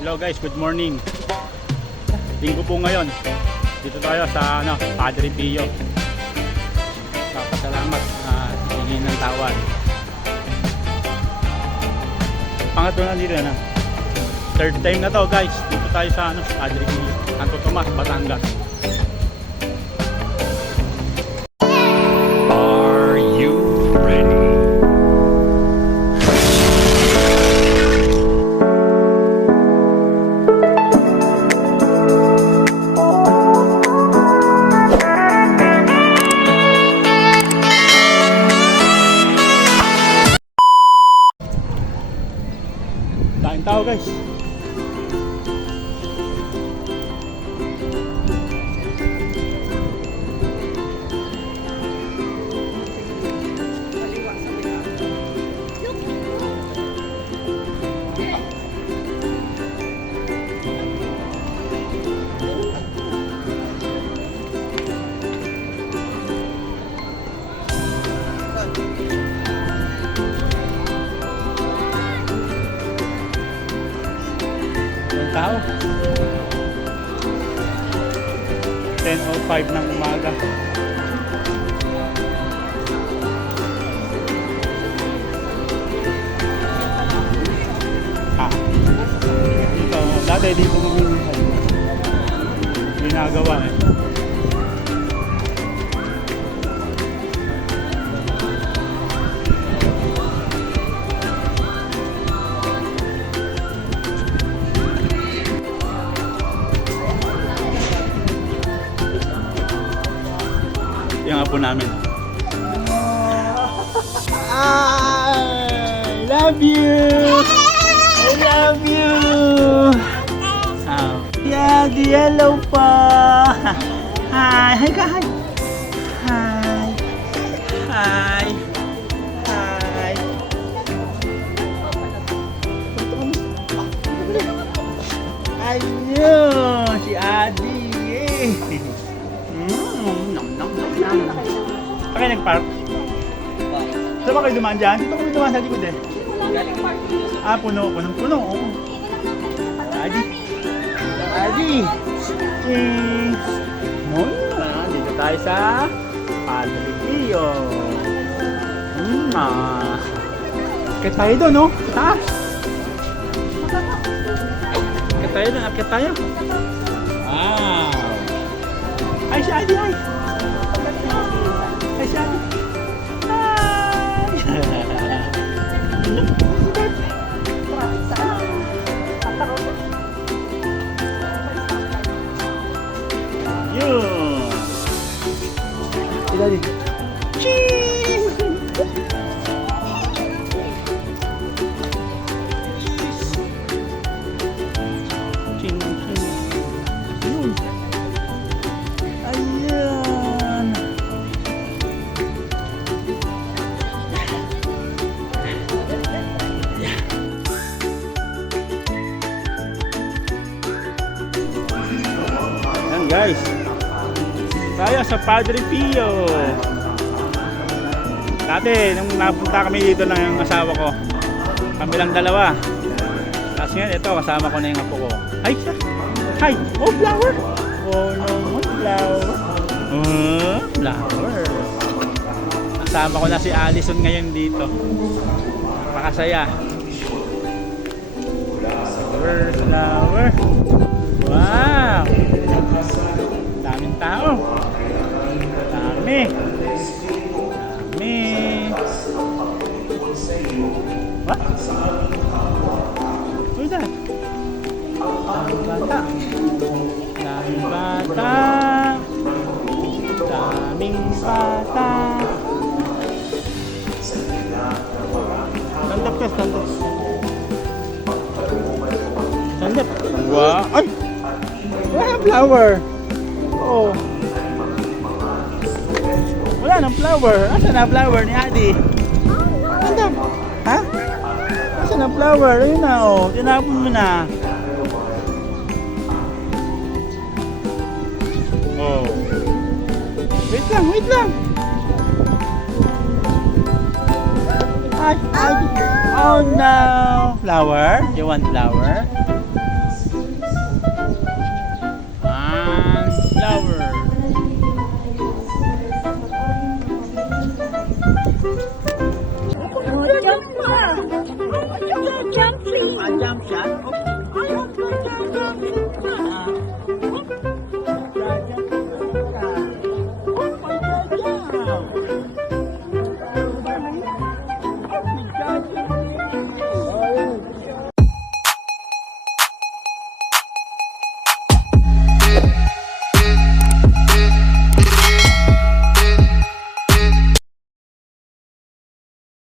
Hello guys, good morning. Linggo po ngayon. Dito tayo sa Padre Pio. Papasalamat hingin ng tawad. Pangatlo na dito na. Third time na to guys. Dito tayo sa Padre Pio, Santo Tomas, Batangas. Are you ready? Daming tao guys. Tao 10:05 ng umaga. Dito, dati dito ginagawa yung apo namin. I love you. I love you. Yeah, the yellow pa. Hi, hi ka, hi. Hi. Hi. Hi. Ayun, si Adi. Kaya nag-park? Saan ba kayo dumaan dyan? Dito kami dumaan sa likod eh. Punong-puno. Oo. Adi. Adi. Dito tayo sa Padre Pio. Akit tayo doon, no? Taas. Akit tayo. Wow. Ay, si Adi, ay. Ay, si Adi. Yun. Si Adi. Cheese! Ching. Yun. Ayan. Ayan guys. Tayo sa Padre Pio. Dati, nung napunta kami dito ng yung asawa ko, kami lang dalawa. Tapos ngayon, ito, kasama ko na yung apo ko. Ay, siya! Hi! Oh, flower! Oh, no, flower! Oh, flower! Kasama ko na si Allison ngayon dito. Napakasaya. Flower! Wow! Daming tao! Dami! What? Who's that? Daming bata. Sandap. Wow. Ay! Wala flower. Oh. Wala nang flower. Asan na flower ni Adi? Sandap. Ha? Asan na flower? Ayun na oh. Tinapon mo na. Oh. Wait lang. Ay. Oh no. Flower? You want flower? Oh, jump pa. Jump, please. Jump shot?